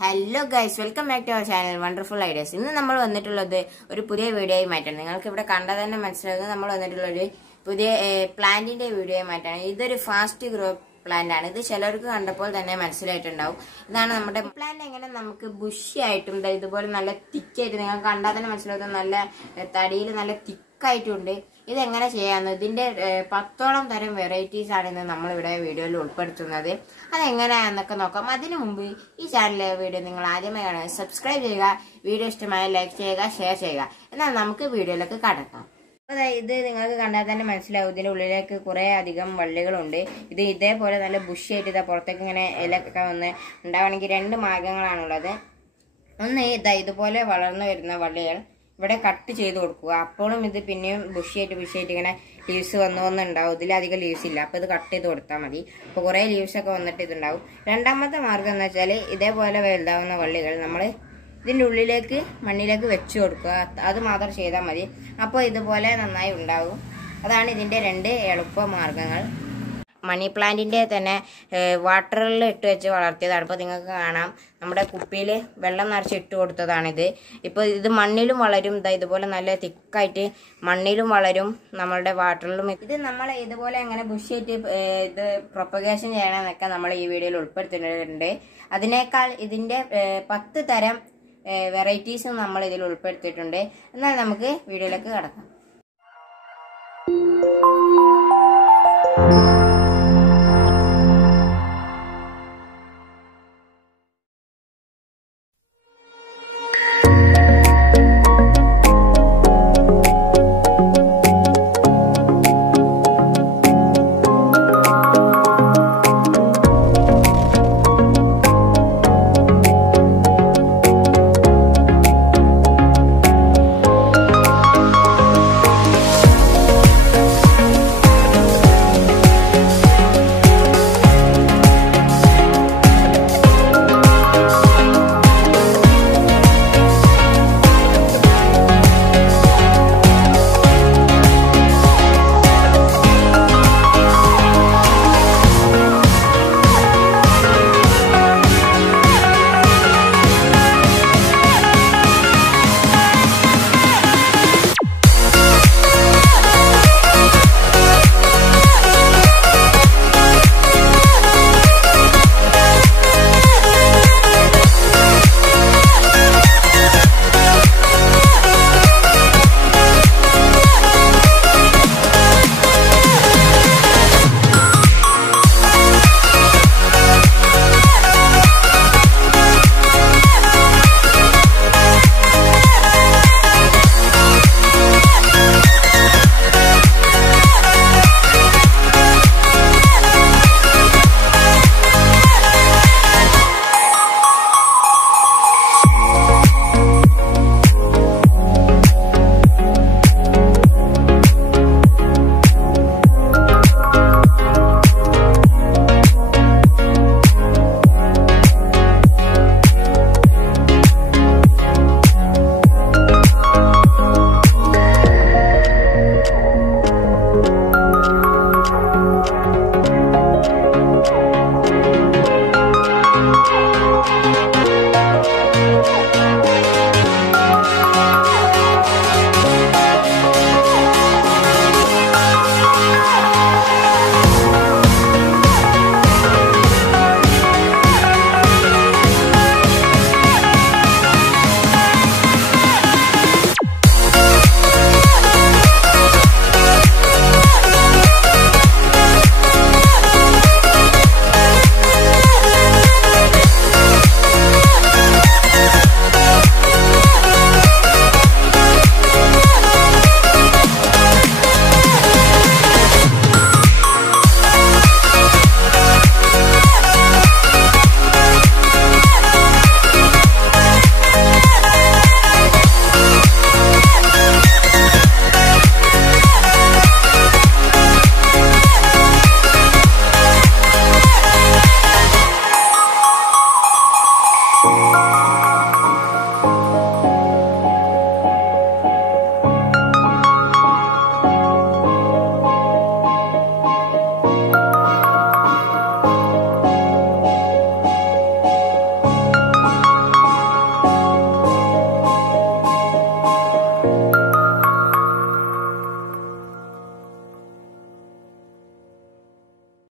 Hello guys, welcome back to our channel Wonderful Ideas. ഇന്ന് നമ്മൾ വന്നിട്ടുള്ളത് ഒരു പുതിയ വീഡിയോയായി മാറ്റാണ്. നിങ്ങൾക്ക് ഇവിടെ കണ്ടാൽ തന്നെ മനസ്സിലാകുന്നത് നമ്മൾ വന്നിട്ടുള്ള ഒരു പുതിയ പ്ലാന്റിന്റെ വീഡിയോയായി മാറ്റാണ്. ഇതൊരു ഫാസ്റ്റ് ഗ്രോ പ്ലാന്റ് ആണ്. ഇത് ചിലർക്ക് കണ്ടപ്പോൾ തന്നെ മനസ്സിലായിട്ടുണ്ടാവും. ഇതാണ് നമ്മുടെ പ്ലാന്റ്. എങ്ങനെ നമുക്ക് ബുഷി ആയിട്ടും ഇതുപോലെ നല്ല തിക്കായിട്ട് നിങ്ങൾക്ക് കണ്ടാൽ തന്നെ മനസ്സിലാകുന്നത് നല്ല തടിയിൽ നല്ല തിക്കായിട്ടുണ്ട്. ഇതെങ്ങനെ ചെയ്യാമെന്ന് ഇതിന്റെ 10ഓളം തരം വെറൈറ്റീസ് ആണ് ഇന്ന് നമ്മളിവിടെ വീഡിയോയിൽ ഉൾപ്പെടുത്തുന്നത്. അതെങ്ങനെയാണെന്നൊക്കെ നോക്കാം. അതിനു മുമ്പ് ഈ ചാനലിലെ വീഡിയോ നിങ്ങൾ ആദ്യമായി കാണുക, സബ്സ്ക്രൈബ് ചെയ്യുക, വീഡിയോ ഇഷ്ടമായ ലൈക്ക് ചെയ്യുക, ഷെയർ ചെയ്യുക. എന്നാൽ നമുക്ക് വീഡിയോയിലേക്ക് കടക്കാം. ഇത് നിങ്ങൾക്ക് കണ്ടാൽ തന്നെ മനസ്സിലാവും. ഇതിന്റെ ഉള്ളിലേക്ക് കുറെ അധികം വള്ളികളുണ്ട്. ഇത് ഇതേപോലെ നല്ല ബുഷിയായിട്ട് ഇതാ പുറത്തേക്ക് ഇങ്ങനെ ഇലക്കൊക്കെ വന്ന് ഉണ്ടാവണമെങ്കിൽ 2 മാർഗങ്ങളാണുള്ളത്. ഒന്ന് ഇതുപോലെ വളർന്നു വരുന്ന വള്ളികൾ ഇവിടെ കട്ട് ചെയ്ത് കൊടുക്കുക. അപ്പോഴും ഇത് പിന്നെയും ബുഷിയായിട്ട് ഇങ്ങനെ ലീവ്സ് വന്നുണ്ടാവും. ഇതിലധികം ലീവ്സ് ഇല്ല, അപ്പൊ ഇത് കട്ട് ചെയ്ത് കൊടുത്താൽ മതി. അപ്പൊ കുറെ ലീവ്സ് ഒക്കെ വന്നിട്ട് ഇതുണ്ടാവും. രണ്ടാമത്തെ മാർഗം എന്ന് വെച്ചാൽ ഇതേപോലെ വലുതാവുന്ന വള്ളികൾ നമ്മൾ ഇതിന്റെ ഉള്ളിലേക്ക് മണ്ണിലേക്ക് വെച്ചു കൊടുക്കുക. അത് മാത്രം ചെയ്താൽ മതി. അപ്പോൾ ഇതുപോലെ നന്നായി ഉണ്ടാവും. അതാണ് ഇതിന്റെ 2 എളുപ്പ മാർഗങ്ങൾ. മണി പ്ലാന്റിന്റെ തന്നെ വാട്ടറിൽ ഇട്ട് വെച്ച് വളർത്തിയതാണ്. ഇപ്പോൾ നിങ്ങൾക്ക് കാണാം, നമ്മുടെ കുപ്പിയിൽ വെള്ളം നിറച്ച് ഇട്ട് കൊടുത്തതാണിത്. ഇപ്പോൾ ഇത് മണ്ണിലും വളരും. ഇതുപോലെ നല്ല തിക്കായിട്ട് മണ്ണിലും വളരും, നമ്മളുടെ വാട്ടറിലും. ഇത് നമ്മൾ ഇതുപോലെ എങ്ങനെ ബുഷിയായിട്ട് ഇത് പ്രൊപ്പഗേഷൻ ചെയ്യണമെന്നൊക്കെ നമ്മൾ ഈ വീഡിയോയിൽ ഉൾപ്പെടുത്തിയിട്ടുണ്ട്. അതിനേക്കാൾ ഇതിന്റെ 10 തരം വെറൈറ്റീസും നമ്മൾ ഇതിൽ ഉൾപ്പെടുത്തിയിട്ടുണ്ട്. എന്നാൽ നമുക്ക് വീഡിയോയിലേക്ക് കടക്കാം.